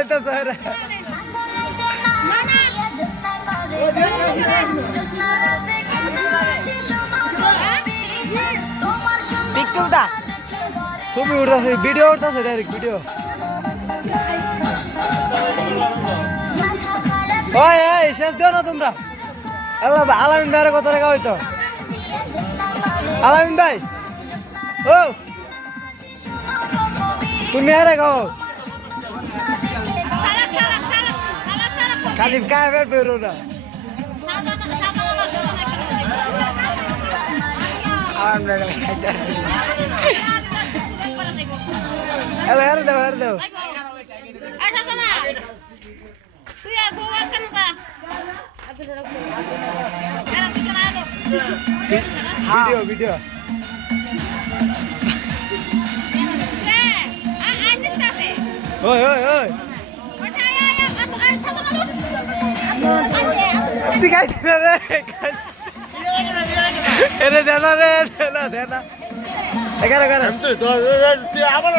লইতাছে রে পিকটুক দা ছবি উঠতাছে video উঠতাছে direct video ওই এই শেষ দিও না তোমরা আল্লাহ আলামিন ভাইয়ের কত টাকা হইতো আলামিন ভাই ও তুমি আরে গাও খালি কায়ের বেরো না আমরা খাইতে এলা হেরে দাও তুই আর বউ আর কেন গা ভিডিও ওই তুই গাইছ না রে এরে দেনা রে দেনা এগারে তুই আবার